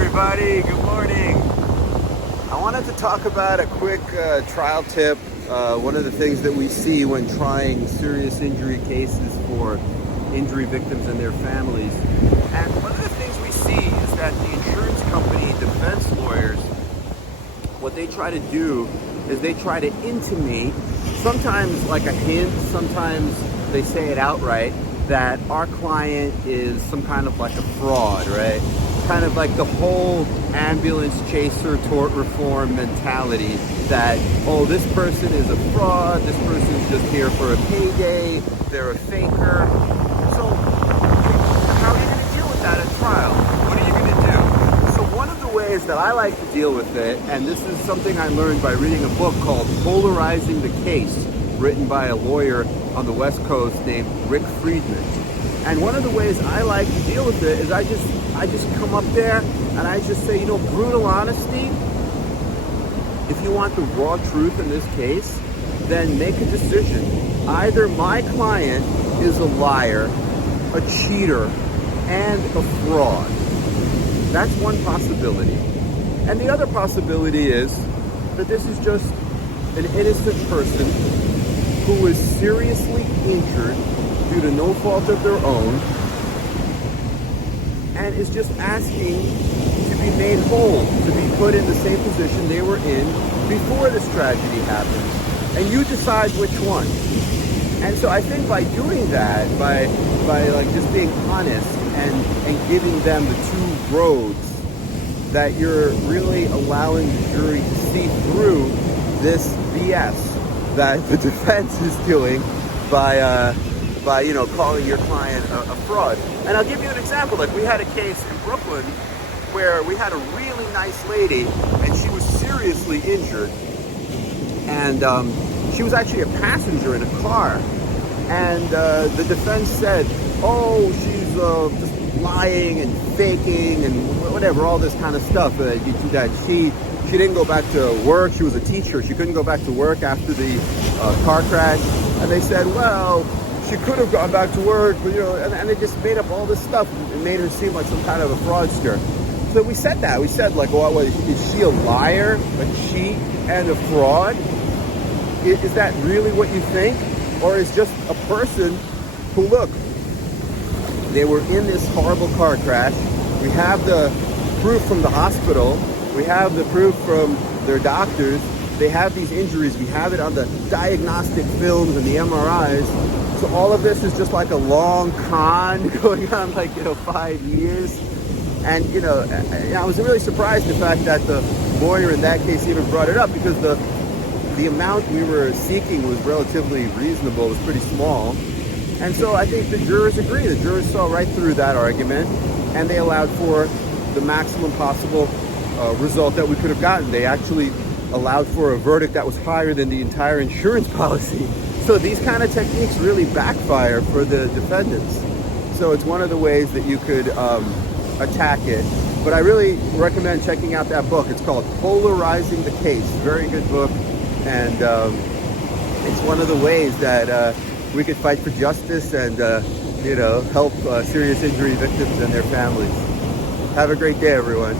everybody, good morning. I wanted to talk about a quick trial tip. One of the things that we see when trying serious injury cases for injury victims and their families. And one of the things we see is that the insurance company defense lawyers, what they try to do is they try to intimate, sometimes like a hint, sometimes they say it outright, that our client is some kind of like a fraud, right? Kind of like the whole ambulance chaser tort reform mentality that, oh, this person is a fraud, this person's just here for a payday, they're a faker. So how are you going to deal with that at trial? What are you going to do? So one of the ways that I like to deal with it, and this is something I learned by reading a book called Polarizing the Case, written by a lawyer on the West Coast named Frekhtman. And one of the ways I like to deal with it is I just come up there and I just say, brutal honesty. If you want the raw truth in this case, then make a decision. Either my client is a liar, a cheater, and a fraud. That's one possibility. And the other possibility is that this is just an innocent person who is seriously injured due to no fault of their own and is just asking to be made whole, to be put in the same position they were in before this tragedy happened. And you decide which one. And so I think by doing that, by like just being honest and giving them the two roads, that you're really allowing the jury to see through this BS that the defense is doing by calling your client a fraud. And I'll give you an example. Like, we had a case in Brooklyn where we had a really nice lady and she was seriously injured. And she was actually a passenger in a car. And the defense said, oh, she's just lying and faking and whatever, all this kind of stuff. That she didn't go back to work. She was a teacher. She couldn't go back to work after the car crash. And they said, well, she could have gone back to work, but and they just made up all this stuff and made her seem like some kind of a fraudster. So we said that. We said, like, well, is she a liar, a cheat, and a fraud? Is that really what you think? Or is just a person who, look, they were in this horrible car crash. We have the proof from the hospital. We have the proof from their doctors. They have these injuries. We have it on the diagnostic films and the MRIs. So all of this is just like a long con going on, 5 years. And, I was really surprised the fact that the lawyer in that case even brought it up, because the amount we were seeking was relatively reasonable. It was pretty small. And so I think the jurors agree. The jurors saw right through that argument, and they allowed for the maximum possible result that we could have gotten. They actually allowed for a verdict that was higher than the entire insurance policy. So these kind of techniques really backfire for the defendants. So it's one of the ways that you could attack it. But I really recommend checking out that book. It's called Polarizing the Case. Very good book. And it's one of the ways that we could fight for justice and, help serious injury victims and their families. Have a great day, everyone.